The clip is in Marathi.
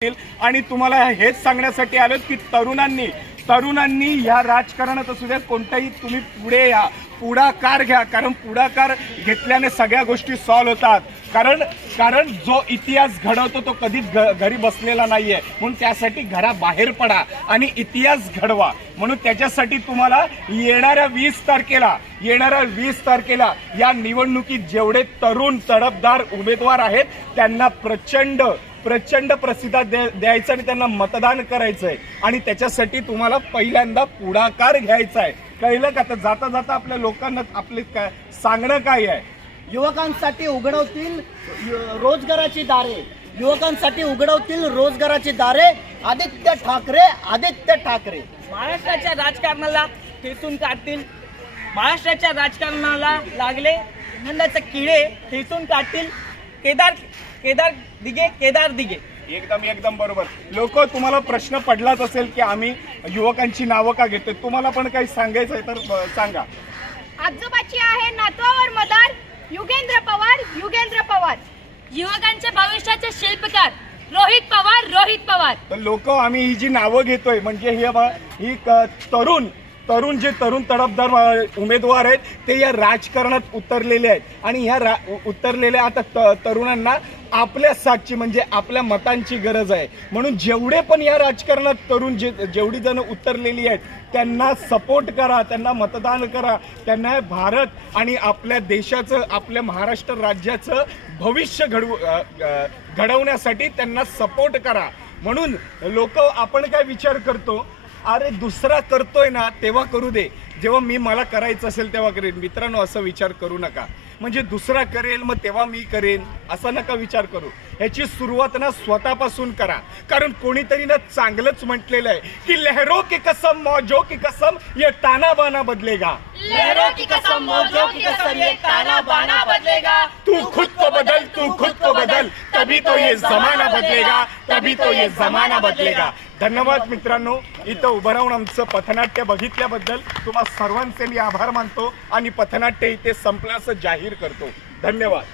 आणि तुम्हाला हेच सांगण्यासाठी आलो की तरुणांनी या राजकारणात असू द्या कोणताही तुम्ही पुढे या, पुढाकार घ्या, कारण पुढाकार घेतल्याने सगळ्या गोष्टी सॉल्व्ह होतात. कारण जो इतिहास घडवतो तो कधीच घरी बसलेला नाहीये, म्हणून त्यासाठी घराबाहेर पडा आणि इतिहास घडवा. म्हणून त्याच्यासाठी तुम्हाला येणाऱ्या 20 तारखेला या निवडणुकीत जेवढे तरुण तडफदार उमेदवार आहेत त्यांना प्रचंड प्रसिद्ध द्यायचं आणि त्यांना मतदान करायचंय. आणि त्याच्यासाठी तुम्हाला पहिल्यांदा पुढाकार घ्यायचा आहे. कळलं का? तर जाता जाता आपल्या लोकांना आपले सांगणं काय आहे? युवकांसाठी उघडवतील रोजगाराची दारे आदित्य ठाकरे महाराष्ट्राच्या राजकारणाला ठेचून काढतील. महाराष्ट्राच्या राजकारणाला लागले आनंदाचे किडे ठेचून काढतील. केदार दिघे. एकदम बरोबर. लोक, तुम्हाला प्रश्न पडलाच असेल की आम्ही युवकांची नावं का घेतोय. तुम्हाला पण काही सांगायचं आहे तर सांगा. आजोबाची आहे नातवावर मदार, युगेंद्र पवार. युवकांच्या भविष्याचे शिल्पकार रोहित पवार. तर लोक, आम्ही ही जी नावं घेतोय म्हणजे ही तरुण तडफदार उमेदवार आहेत ते या राजकारणात उतरलेले आहेत. आणि ह्या उतरलेल्या आता तरुणांना आपल्या साथची म्हणजे आपल्या मतांची गरज आहे. म्हणून जेवढे पण या राजकारणात तरुण जेवढी जण उतरलेली आहेत त्यांना सपोर्ट करा, त्यांना मतदान करा. त्यांना भारत आणि आपल्या देशाचं, आपल्या महाराष्ट्र राज्याचं भविष्य घडवण्यासाठी त्यांना सपोर्ट करा. म्हणून लोक, आपण काय विचार करतो, अरे दुसरा करतोय ना तेव्हा करू दे, जेव्हा मला करायचं असेल तेव्हा करेन. मित्रांनो, असं विचार करू नका. म्हणजे दुसरा करेल मग तेव्हा मी करेन असं नका विचार करू. ह्याची सुरुवात ना स्वतःपासून करा. कारण कोणीतरी ना चांगलंच म्हटलेलं आहे की लहरों की कसम मौजों की कसम ये ताना बाना बदलेगा. लहरों की कसम मौजों की कसम ये ताना बाना बदलेगा. तू खुद को बदल तभी तो ये जमाना बदलेगा. धन्यवाद मित्रांनो. इथं उभं राहून आमचं पथनाट्य बघितल्याबद्दल तुम्हा सर्वांचे मी आभार मानतो आणि पथनाट्य इथे संपलं असं जाहीर करतो. धन्यवाद.